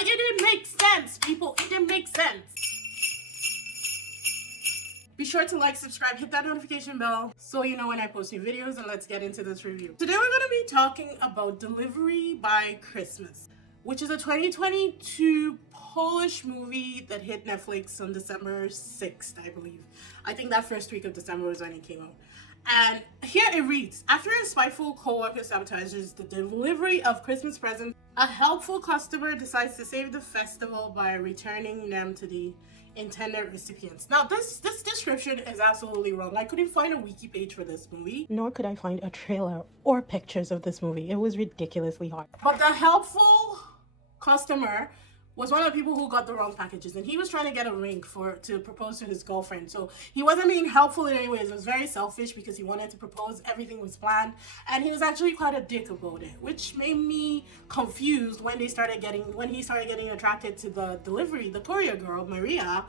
Like, it didn't make sense, people. It didn't make sense. Be sure to like, subscribe, hit that notification bell so you know when I post new videos, and let's get into this review. Today we're going to be talking about Delivery by Christmas, which is a 2022 Polish movie that hit Netflix on December 6th, I believe. I think that first week of December was when it came out. And here it reads, after a spiteful co-worker sabotages the delivery of Christmas presents, a helpful customer decides to save the festival by returning them to the intended recipients. Now, this description is absolutely wrong. I couldn't find a wiki page for this movie, nor could I find a trailer or pictures of this movie. It was ridiculously hard. But the helpful customer was one of the people who got the wrong packages, and he was trying to get a ring to propose to his girlfriend. So he wasn't being helpful in any ways. It was very selfish because he wanted to propose. Everything was planned, and he was actually quite a dick about it, which made me confused when he started getting attracted to the courier girl, Maria,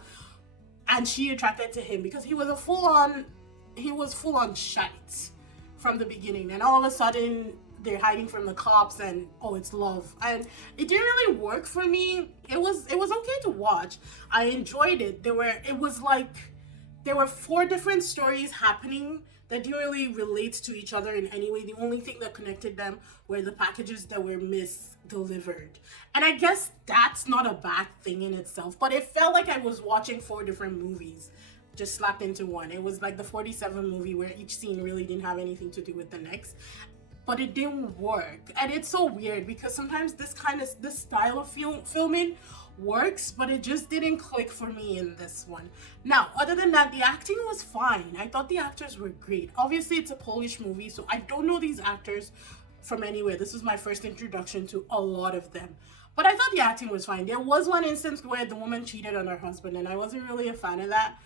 and she attracted to him because he was full on shite from the beginning, and all of a sudden they're hiding from the cops and oh, it's love. And it didn't really work for me. It was okay to watch. I enjoyed it. There were 4 different stories happening that didn't really relate to each other in any way. The only thing that connected them were the packages that were misdelivered. And I guess that's not a bad thing in itself, but it felt like I was watching 4 different movies just slapped into one. It was like the 47 movie where each scene really didn't have anything to do with the next. But it didn't work, and it's so weird because sometimes this style of filming works, but it just didn't click for me in this one. Now, other than that, the acting was fine. I thought the actors were great. Obviously, it's a Polish movie, so I don't know these actors from anywhere. This was my first introduction to a lot of them, but I thought the acting was fine. There was one instance where the woman cheated on her husband, and I wasn't really a fan of that.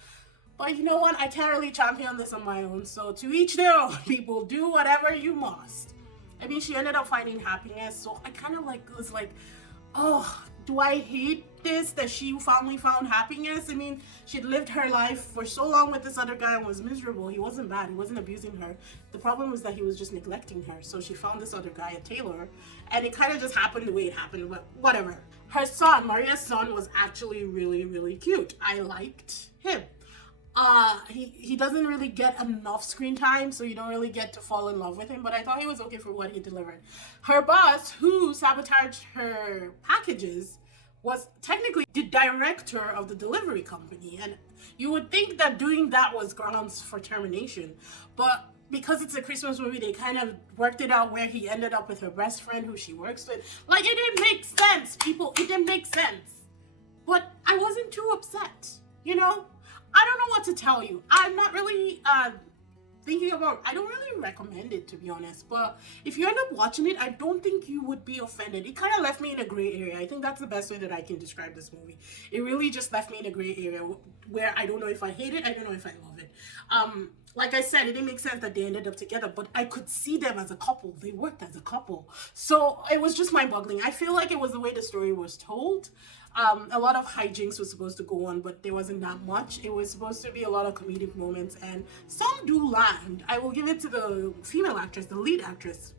But you know what? I can't really champion this on my own. So to each their own, people. Do whatever you must. I mean, she ended up finding happiness. So I kind of was like, oh, do I hate this that she finally found happiness? I mean, she'd lived her life for so long with this other guy and was miserable. He wasn't bad. He wasn't abusing her. The problem was that he was just neglecting her. So she found this other guy, a tailor, and it kind of just happened the way it happened. But whatever. Her son, Maria's son, was actually really, really cute. I liked him. He doesn't really get enough screen time, so you don't really get to fall in love with him, but I thought he was okay for what he delivered. Her boss, who sabotaged her packages, was technically the director of the delivery company, and you would think that doing that was grounds for termination, but because it's a Christmas movie, they kind of worked it out where he ended up with her best friend who she works with. Like, it didn't make sense, people. It didn't make sense. But I wasn't too upset, you know? I don't know what to tell you. I'm not really I don't really recommend it, to be honest, but if you end up watching it, I don't think you would be offended. It kind of left me in a gray area. I think that's the best way that I can describe this movie. It really just left me in a gray area where I don't know if I hate it, I don't know if I love it. Like I said, it didn't make sense that they ended up together, but I could see them as a couple. They worked as a couple. So it was just mind-boggling. I feel like it was the way the story was told. A lot of hijinks was supposed to go on, but there wasn't that much. It was supposed to be a lot of comedic moments, and some do land. I will give it to the female actress, the lead actress,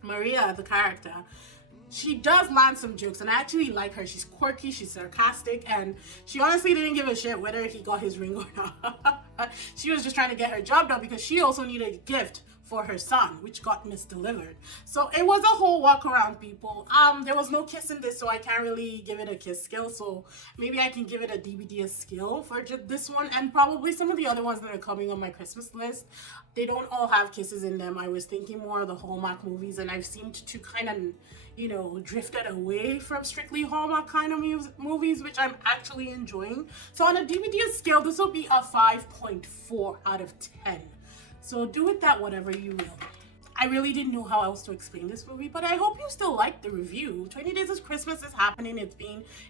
Maria, the character. She does land some jokes, and I actually like her. She's quirky, she's sarcastic, and she honestly didn't give a shit whether he got his ring or not. She was just trying to get her job done because she also needed a gift for her son, which got misdelivered. So it was a whole walk around, people. There was no kiss in this, so I can't really give it a kiss scale. So maybe I can give it a DBD scale for just this one, and probably some of the other ones that are coming on my Christmas list. They don't all have kisses in them. I was thinking more of the Hallmark movies, and I've seemed to kind of, you know, drifted away from strictly Hallmark kind of movies, which I'm actually enjoying. So on a DVD scale, this will be a 5.4 out of 10. So do with that whatever you will. I really didn't know how else to explain this movie, but I hope you still liked the review. 20 Days of Christmas is happening.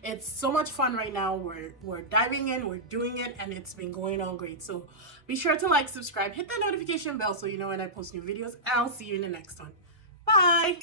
It's so much fun right now. We're diving in, we're doing it, and it's been going on great. So be sure to like, subscribe, hit that notification bell so you know when I post new videos. I'll see you in the next one. Bye!